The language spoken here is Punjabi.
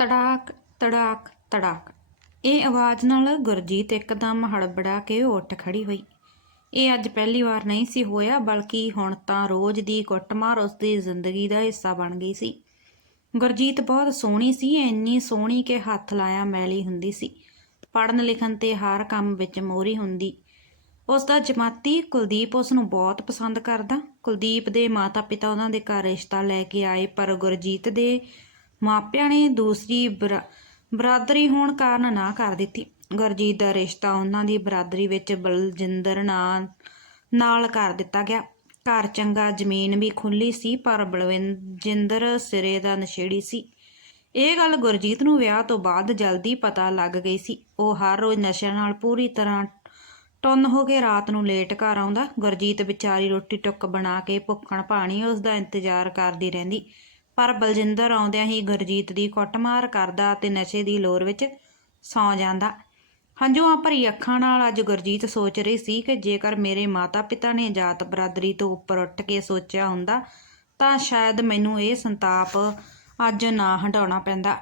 ਤੜਾਕ ਤੜਾਕ ਤੜਾਕ। ਇਹ ਆਵਾਜ਼ ਨਾਲ ਗੁਰਜੀਤ ਇੱਕਦਮ ਹੜਬੜਾ ਕੇ ਉੱਠ ਖੜੀ ਹੋਈ। ਇਹ ਅੱਜ ਪਹਿਲੀ ਵਾਰ ਨਹੀਂ ਸੀ ਹੋਇਆ, ਬਲਕਿ ਹੁਣ ਤਾਂ ਰੋਜ਼ ਦੀ ਕੁੱਟਮਾਰ ਉਸ ਦੀ ਜ਼ਿੰਦਗੀ ਦਾ ਹਿੱਸਾ ਬਣ ਗਈ ਸੀ। ਗੁਰਜੀਤ ਬਹੁਤ ਸੋਹਣੀ ਸੀ, ਇੰਨੀ ਸੋਹਣੀ ਕਿ ਹੱਥ ਲਾਇਆ ਮੈਲੀ ਹੁੰਦੀ ਸੀ। ਪੜਨ ਲਿਖਣ ਤੇ ਹਰ ਕੰਮ ਵਿੱਚ ਮੋਹਰੀ ਹੁੰਦੀ। ਉਸ ਦਾ ਜਮਾਤੀ ਕੁਲਦੀਪ ਉਸ ਨੂੰ ਬਹੁਤ ਪਸੰਦ ਕਰਦਾ। ਕੁਲਦੀਪ ਦੇ ਮਾਤਾ-ਪਿਤਾ ਉਹਨਾਂ ਦੇ ਘਰ ਰਿਸ਼ਤਾ ਲੈ ਕੇ ਆਏ, ਪਰ ਗੁਰਜੀਤ ਦੇ ਮਾਪਿਆਂ ਨੇ ਦੂਸਰੀ ਬਰਾ- ਬਰਾਦਰੀ ਹੋਣ ਕਾਰਨ ਨਾ ਕਰ ਦਿੱਤੀ। ਗੁਰਜੀਤ ਦਾ ਰਿਸ਼ਤਾ ਉਹਨਾਂ ਦੀ ਬਰਾਦਰੀ ਵਿੱਚ ਬਲਜਿੰਦਰ ਨਾਂ ਨਾਲ ਕਰ ਦਿੱਤਾ ਗਿਆ। ਘਰ ਚੰਗਾ ਜ਼ਮੀਨ ਵੀ ਖੁੱਲੀ ਸੀ, ਪਰ ਬਲਵਿੰਦਰ ਸਿਰੇ ਦਾ ਨਸ਼ੇੜੀ ਸੀ। ਇਹ ਗੱਲ ਗੁਰਜੀਤ ਨੂੰ ਵਿਆਹ ਤੋਂ ਬਾਅਦ ਜਲਦੀ ਪਤਾ ਲੱਗ ਗਈ ਸੀ। ਉਹ ਹਰ ਰੋਜ਼ ਨਸ਼ਿਆਂ ਨਾਲ ਪੂਰੀ ਤਰ੍ਹਾਂ ਟੁੰਨ ਹੋ ਕੇ ਰਾਤ ਨੂੰ ਲੇਟ ਘਰ ਆਉਂਦਾ। ਗੁਰਜੀਤ ਵਿਚਾਰੀ ਰੋਟੀ ਟੁੱਕ ਬਣਾ ਕੇ ਭੁੱਖਣ ਪਾਣੀ ਉਸ ਦਾ ਇੰਤਜ਼ਾਰ ਕਰਦੀ ਰਹਿੰਦੀ। ਪਰ ਬਲਜਿੰਦਰ ਆਉਂਦਿਆਂ ਹੀ ਗੁਰਜੀਤ ਦੀ ਕੁੱਟਮਾਰ ਕਰਦਾ ਤੇ ਨਸ਼ੇ ਦੀ ਲੋਰ ਵਿੱਚ ਸੌ ਜਾਂਦਾ। ਹੰਝੂਆਂ ਭਰੀ ਅੱਖਾਂ ਨਾਲ ਅੱਜ ਗੁਰਜੀਤ ਸੋਚ ਰਹੀ ਸੀ ਕਿ ਜੇਕਰ ਮੇਰੇ ਮਾਤਾ-ਪਿਤਾ ਨੇ ਜਾਤ ਬਰਾਦਰੀ ਤੋਂ ਉੱਪਰ ਉੱਠ ਕੇ ਸੋਚਿਆ ਹੁੰਦਾ ਤਾਂ ਸ਼ਾਇਦ ਮੈਨੂੰ ਇਹ ਸੰਤਾਪ ਅੱਜ ਨਾ ਹਟਾਉਣਾ ਪੈਂਦਾ।